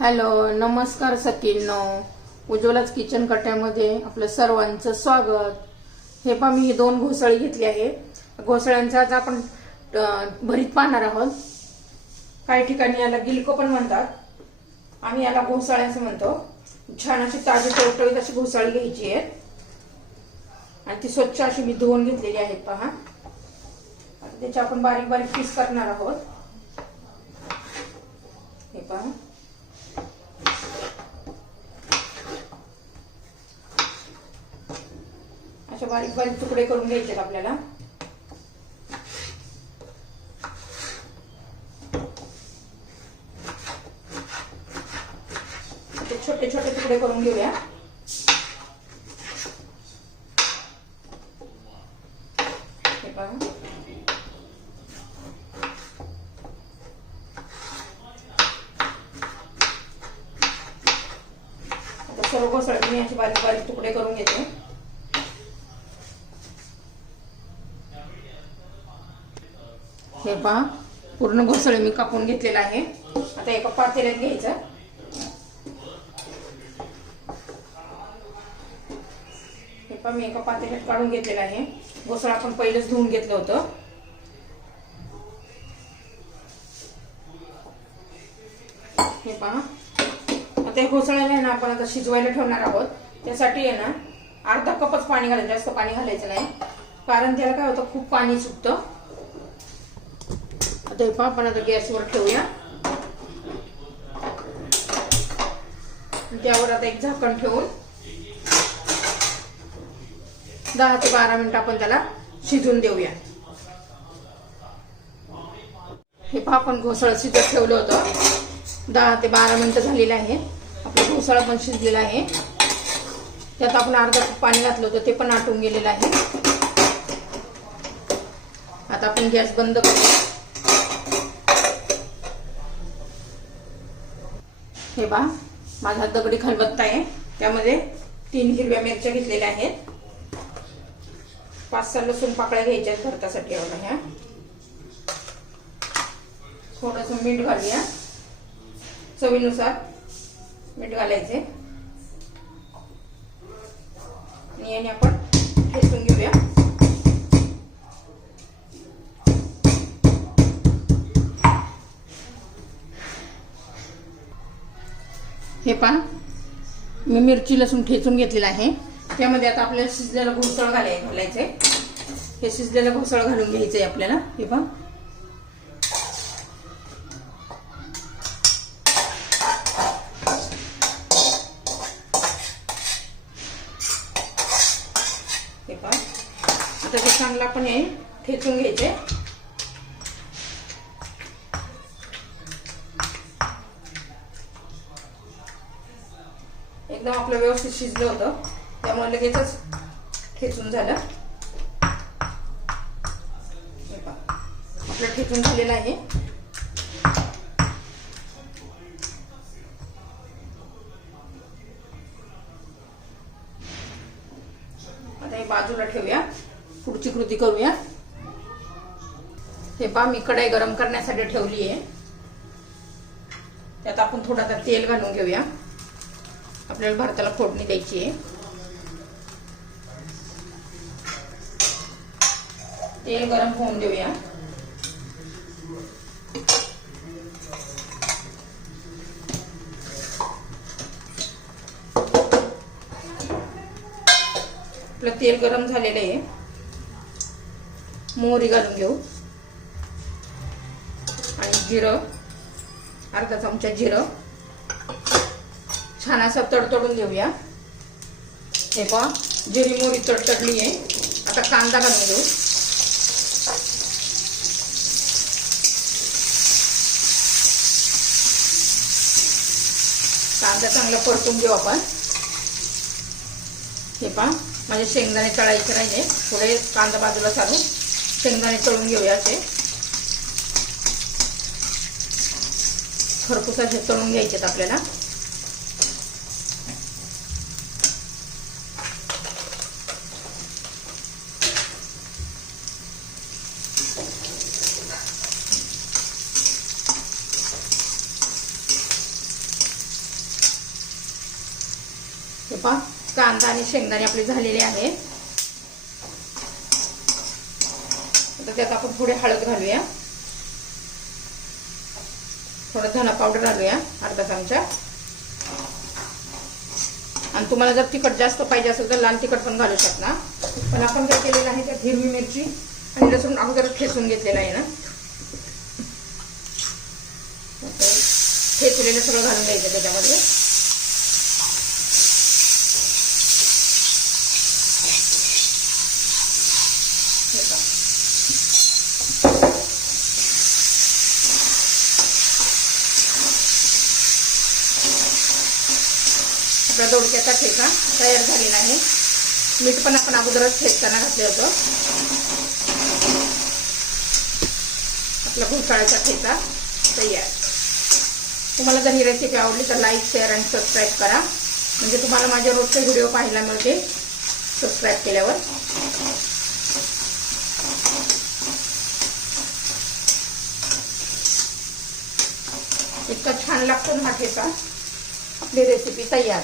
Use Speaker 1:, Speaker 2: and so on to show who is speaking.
Speaker 1: Hello नमस्कार सखींनो उज्ज्वलाच kitchen कट्ट्यामध्ये आपलं सर्वांचं स्वागत. हे पहा मी ही दोन घोसळी घेतली आहे. घोसळ्यांचा आज आपण भरीत पाहणार आहोत. काही ठिकाणी याला गिलको पण म्हणतात. आम्ही याला घोसाळे असं म्हणतो. छान अशी ताजी टवटवीत अशी घोसाळी घ्यायची आहे. आणि ती स्वच्छ अशी मी धुवून घेतलेली आहेत पहा. त्याचे आपण बारीक बारीक पीस करणार आहोत. हे पहा. अशा बारीक बारीक तुकडे करून घ्यायचे आपल्याला. ते छोटे छोटे तुकडे करून घेऊया. हे पहा. आता सर्व कोसळ मी असे बारीक बारीक तुकडे करून घेते. हे पहा पूर्ण घोसळे मी कापून घेतलेला आहे. आता एका पातेल्यात घ्यायचं. हे पहा मी एका पातेल्यात काढून घेतलेलं आहे. घोसळ आपण पहिलेच धुवून घेतलं होतं. हे पहा. आता हे घोसळायला आहे ना आपण आता शिजवायला ठेवणार आहोत. त्यासाठी आहे ना अर्धा कपच पाणी घालायचं जास्त पाणी घालायचं नाही. कारण त्याला काय होतं खूप पाणी सुटतं. आता हे पहा आपण आता गॅसवर ठेवूया. त्यावर आता एक झाकण ठेवून. दहा ते बारा मिनिट आपण त्याला शिजून देऊया. हे पहा आपण घोसळ शिजत ठेवलं होतं. दहा ते बारा मिनटं झालेलं आहे. आपलं घोसळ पण शिजलेला आहे. त्यात आपण अर्धा कप पाणी घातलं होतं ते पण आटून गेलेलं आहे. आता आपण गॅस बंद करूया. हे पहा माझा दगडी खलबत्ता आहे. त्यामध्ये तीन हिरव्या मिरच्या घेतलेल्या आहेत. पाच सहा लसूण पाकळ्या घ्यायच्या आहेत भरतासाठी एवढ्या ह्या. थोडस मीठ घालूया. चवीनुसार मीठ घालायचे आणि याने आपण ठेचून घेऊया. हे पहा. मी मिरची लसूण ठेचून घेतलेलं आहे. त्यामध्ये आता आपल्याला शिजलेलं घोसळ घालाय घालायचंय. हे शिजलेलं घोसळ घालून घ्यायचंय आपल्याला. हे पहा. हे पहा. आता ते पण आपण हे ठेचून आहे एकदम आपलं व्यवस्थित शिजलं होतं. त्यामुळे लगेचच ठेचून झालं. आपलं ठेचून झालेलं आहे. आता हे बाजूला ठेवूया. पुढची कृती करूया. हे पहा मी कढाई गरम करण्यासाठी ठेवली आहे. त्यात आपण थोडासा तेल घालून घेऊया. आपल्याला भारताला फोडणी द्यायची आहे. तेल गरम होऊन देऊया. आपलं तेल गरम झालेलं आहे. मोहरी घालून घेऊ. आणि जिरं अर्धा चमचा जिरं. छान असा तडतडून घेऊया. हे पहा जिरी मोरी तडतडली आहे. आता कांदा घालून घेऊ. कांदा चांगला परतून घेऊ आपण. हे पहा माझे शेंगदाणे तळायचे राहिले थोडे कांदा बाजूला सारून शेंगदाणे तळून घेऊया ते खरपूस तळून घ्यायचे आपल्याला. पहा कांदा आणि शेंगदाणे आपले झालेले आहेत. आता त्यात आपण थोडे हळद घालूया. थोडं धना पावडर घालूया अर्धा चमचा. आणि तुम्हाला जर तिखट जास्त पाहिजे असेल तर लाल तिखट पण घालू शकता. पण आपण काय केलेलं आहे त्यात हिरवी मिरची आणि लसूण अगोदर ठेचून घेतलेलं आहे ना. ठेचलेलं सगळं घालून द्यायचं त्याच्यामध्ये हे पहा. आपला दोडक्याचा ठेचा तयार झालेला आहे. मीठ पण आपण अगोदरच ठेचताना घातलं होतं. आपला घोटाळ्याचा ठेचा तयार. तुम्हाला जर ही रेसिपी आवडली तर लाईक शेअर आणि सबस्क्राईब करा. म्हणजे तुम्हाला माझ्या रोजचे व्हिडिओ पाहायला मिळते. सबस्क्राईब केल्यावर. इतका छान लागतो ना हा ठेचा आपली रेसिपी तयार.